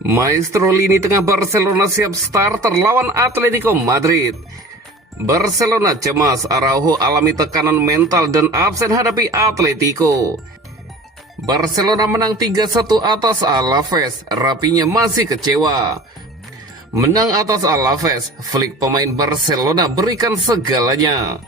Maestro lini tengah Barcelona siap starter lawan Atletico Madrid. Barcelona cemas, Araujo alami tekanan mental dan absen hadapi Atletico. Barcelona menang 3-1 atas Alaves, Rapinya masih kecewa. Menang atas Alaves, Flick pemain Barcelona berikan segalanya.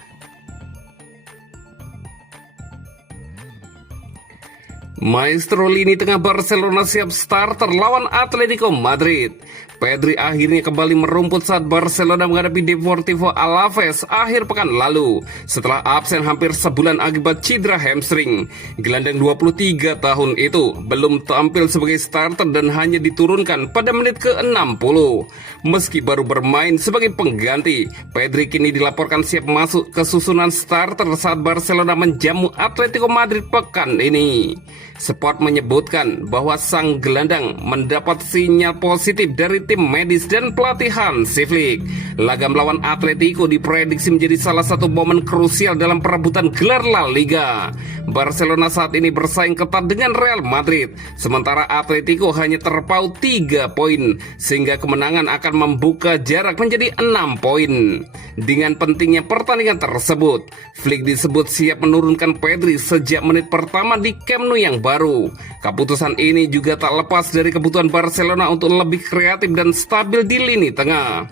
Maestro lini tengah Barcelona siap starter lawan Atletico Madrid. Pedri akhirnya kembali merumput saat Barcelona menghadapi Deportivo Alaves akhir pekan lalu. Setelah absen hampir sebulan akibat cedera hamstring, gelandang 23 tahun itu belum tampil sebagai starter dan hanya diturunkan pada menit ke-60. Meski baru bermain sebagai pengganti, Pedri kini dilaporkan siap masuk ke susunan starter saat Barcelona menjamu Atletico Madrid pekan ini. Sport menyebutkan bahwa sang gelandang mendapat sinyal positif dari tim medis dan pelatihan Flick. Laga melawan Atletico diprediksi menjadi salah satu momen krusial dalam perebutan gelar La Liga. Barcelona saat ini bersaing ketat dengan Real Madrid, sementara Atletico hanya terpaut 3 poin, sehingga kemenangan akan membuka jarak menjadi 6 poin. Dengan pentingnya pertandingan tersebut, Flick disebut siap menurunkan Pedri sejak menit pertama di Camp Nou yang baru. Keputusan ini juga tak lepas dari kebutuhan Barcelona untuk lebih kreatif dan stabil di lini tengah.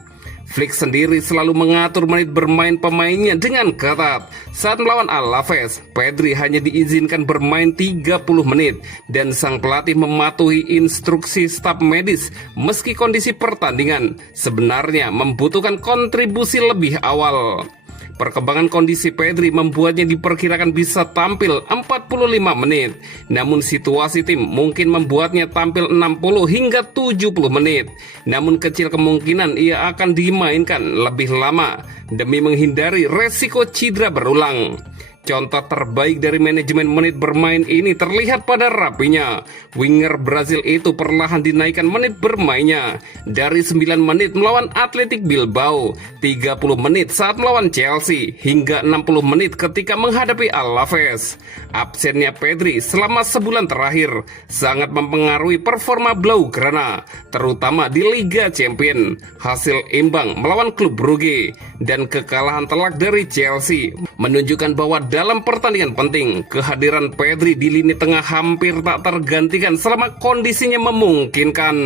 Flick sendiri selalu mengatur menit bermain pemainnya dengan ketat. Saat melawan Alaves, Pedri hanya diizinkan bermain 30 menit dan sang pelatih mematuhi instruksi staf medis meski kondisi pertandingan sebenarnya membutuhkan kontribusi lebih awal. Perkembangan kondisi Pedri membuatnya diperkirakan bisa tampil 45 menit. Namun situasi tim mungkin membuatnya tampil 60 hingga 70 menit. Namun kecil kemungkinan ia akan dimainkan lebih lama demi menghindari resiko cedera berulang. Contoh terbaik dari manajemen menit bermain ini terlihat pada Rapinya. Winger Brazil itu perlahan dinaikkan menit bermainnya dari 9 menit melawan Athletic Bilbao, 30 menit saat melawan Chelsea, hingga 60 menit ketika menghadapi Alaves. Absennya Pedri selama sebulan terakhir sangat mempengaruhi performa Blaugrana, terutama di Liga Champions. Hasil imbang melawan klub Brugge dan kekalahan telak dari Chelsea menunjukkan bahwa dalam pertandingan penting, kehadiran Pedri di lini tengah hampir tak tergantikan selama kondisinya memungkinkan.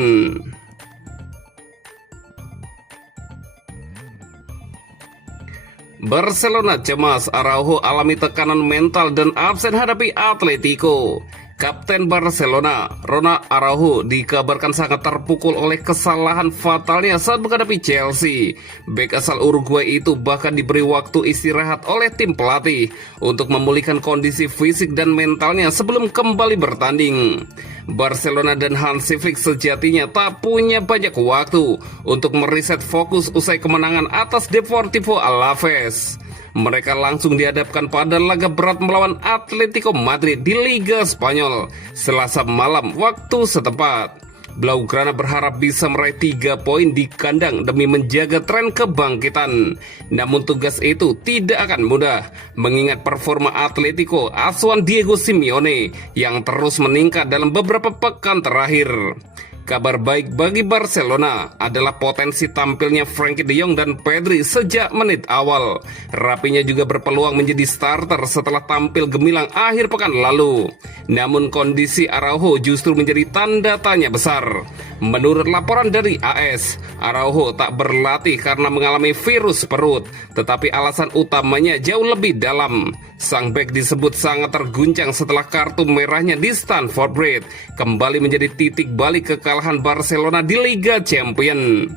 Barcelona cemas, Araujo alami tekanan mental dan absen hadapi Atletico. Kapten Barcelona, Ronald Araujo, dikabarkan sangat terpukul oleh kesalahan fatalnya saat menghadapi Chelsea. Bek asal Uruguay itu bahkan diberi waktu istirahat oleh tim pelatih untuk memulihkan kondisi fisik dan mentalnya sebelum kembali bertanding. Barcelona dan Hansi Flick sejatinya tak punya banyak waktu untuk mereset fokus usai kemenangan atas Deportivo Alaves. Mereka langsung dihadapkan pada laga berat melawan Atletico Madrid di Liga Spanyol Selasa malam waktu setempat. Blaugrana berharap bisa meraih 3 poin di kandang demi menjaga tren kebangkitan. Namun tugas itu tidak akan mudah, mengingat performa Atletico asuhan Diego Simeone yang terus meningkat dalam beberapa pekan terakhir. Kabar baik bagi Barcelona adalah potensi tampilnya Frenkie de Jong dan Pedri sejak menit awal. Rapinya juga berpeluang menjadi starter setelah tampil gemilang akhir pekan lalu. Namun kondisi Araujo justru menjadi tanda tanya besar. Menurut laporan dari AS, Araujo tak berlatih karena mengalami virus perut, tetapi alasan utamanya jauh lebih dalam. Sang bek disebut sangat terguncang setelah kartu merahnya di Stamford Bridge kembali menjadi titik balik kekalahan Barcelona di Liga Champions.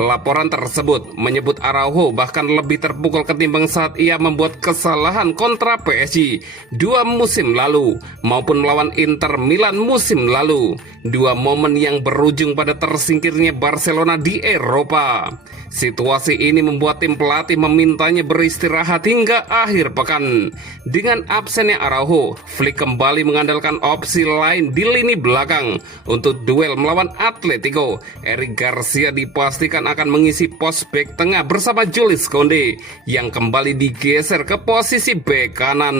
Laporan tersebut menyebut Araujo bahkan lebih terpukul ketimbang saat ia membuat kesalahan kontra PSG 2 musim lalu maupun melawan Inter Milan musim lalu, 2 momen yang berujung pada tersingkirnya Barcelona di Eropa. Situasi ini membuat tim pelatih memintanya beristirahat hingga akhir pekan. Dengan absennya Araujo, Flick kembali mengandalkan opsi lain di lini belakang untuk duel melawan Atletico. Eric Garcia dipastikan akan mengisi pos bek tengah bersama Jules Koundé yang kembali digeser ke posisi bek kanan.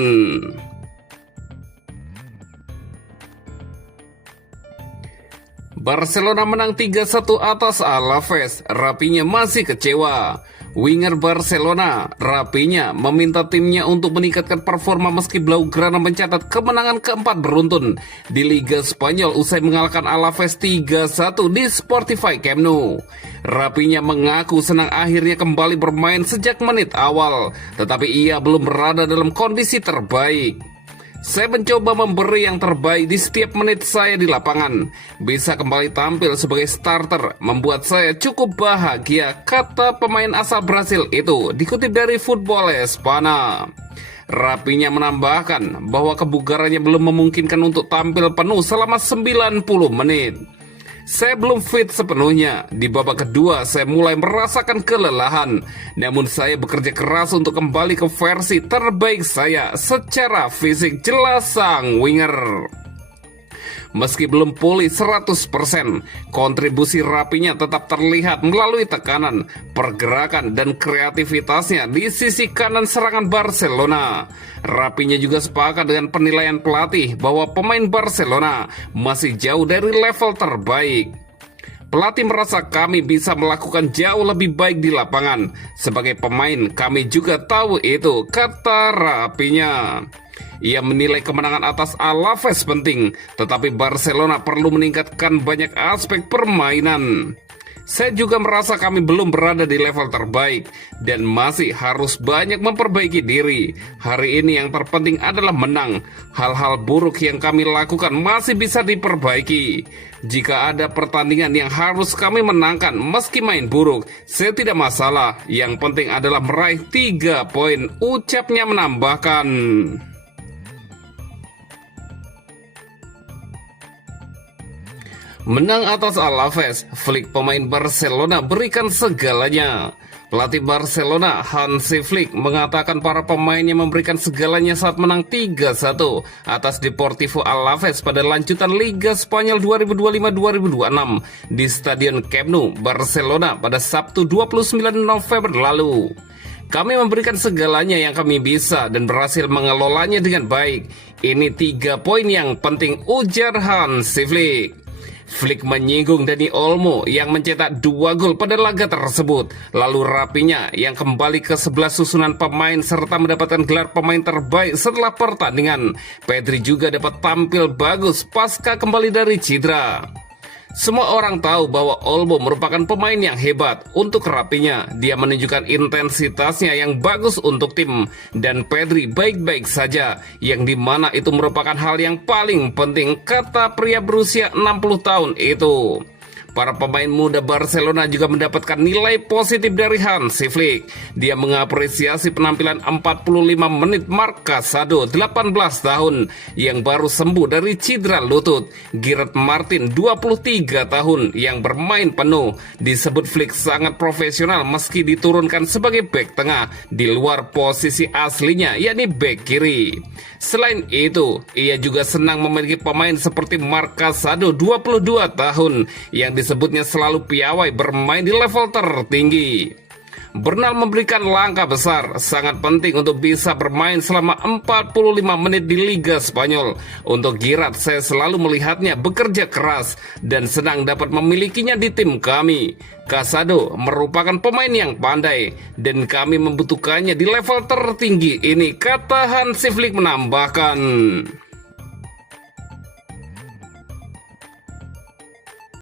Barcelona menang 3-1 atas Alaves, Rapinya masih kecewa. Winger Barcelona, Rapinya, meminta timnya untuk meningkatkan performa meski Blaugrana mencatat kemenangan keempat beruntun di Liga Spanyol usai mengalahkan Alaves 3-1 di Spotify Camp Nou. Rapinya mengaku senang akhirnya kembali bermain sejak menit awal, tetapi ia belum berada dalam kondisi terbaik. Saya mencoba memberi yang terbaik di setiap menit saya di lapangan. Bisa kembali tampil sebagai starter membuat saya cukup bahagia, kata pemain asal Brasil itu, dikutip dari Football Espana. Rapinya menambahkan bahwa kebugarannya belum memungkinkan untuk tampil penuh selama 90 menit. Saya belum fit sepenuhnya. Di babak kedua saya mulai merasakan kelelahan. Namun saya bekerja keras untuk kembali ke versi terbaik saya secara fisik, jelas sang winger. Meski belum pulih 100%, kontribusi Rapinya tetap terlihat melalui tekanan, pergerakan, dan kreativitasnya di sisi kanan serangan Barcelona. Rapinya juga sepakat dengan penilaian pelatih bahwa pemain Barcelona masih jauh dari level terbaik. Pelatih merasa kami bisa melakukan jauh lebih baik di lapangan. Sebagai pemain, kami juga tahu itu, kata Rapinya. Ia menilai kemenangan atas Alaves penting, tetapi Barcelona perlu meningkatkan banyak aspek permainan. Saya juga merasa kami belum berada di level terbaik dan masih harus banyak memperbaiki diri. Hari ini yang terpenting adalah menang. Hal-hal buruk yang kami lakukan masih bisa diperbaiki. Jika ada pertandingan yang harus kami menangkan meski main buruk, saya tidak masalah. Yang penting adalah meraih 3 poin, ucapnya menambahkan. Menang atas Alaves, Flick pemain Barcelona berikan segalanya. Pelatih Barcelona, Hansi Flick, mengatakan para pemainnya memberikan segalanya saat menang 3-1 atas Deportivo Alaves pada lanjutan Liga Spanyol 2025-2026 di Stadion Camp Nou, Barcelona pada Sabtu 29 November lalu. Kami memberikan segalanya yang kami bisa dan berhasil mengelolanya dengan baik. Ini 3 poin yang penting, ujar Hansi Flick. Flick menyinggung Dani Olmo yang mencetak 2 gol pada laga tersebut. Lalu Rapinya yang kembali ke 11 susunan pemain serta mendapatkan gelar pemain terbaik setelah pertandingan. Pedri juga dapat tampil bagus pasca kembali dari cedera. Semua orang tahu bahwa Olmo merupakan pemain yang hebat. Untuk Rapinya, dia menunjukkan intensitasnya yang bagus untuk tim. Dan Pedri baik-baik saja, yang dimana itu merupakan hal yang paling penting, kata pria berusia 60 tahun itu. Para pemain muda Barcelona juga mendapatkan nilai positif dari Hansi Flick. Dia mengapresiasi penampilan 45 menit Marc Casado, 18 tahun, yang baru sembuh dari cedera lutut. Gareth Martin, 23 tahun, yang bermain penuh. Disebut Flick sangat profesional meski diturunkan sebagai bek tengah di luar posisi aslinya, yakni bek kiri. Selain itu, ia juga senang memiliki pemain seperti Marc Casado, 22 tahun, yang disebutnya selalu piawai bermain di level tertinggi. Bernal memberikan langkah besar, sangat penting untuk bisa bermain selama 45 menit di Liga Spanyol. Untuk Girat, saya selalu melihatnya bekerja keras dan senang dapat memilikinya di tim kami. Casado merupakan pemain yang pandai dan kami membutuhkannya di level tertinggi ini, kata Hansi Flick menambahkan.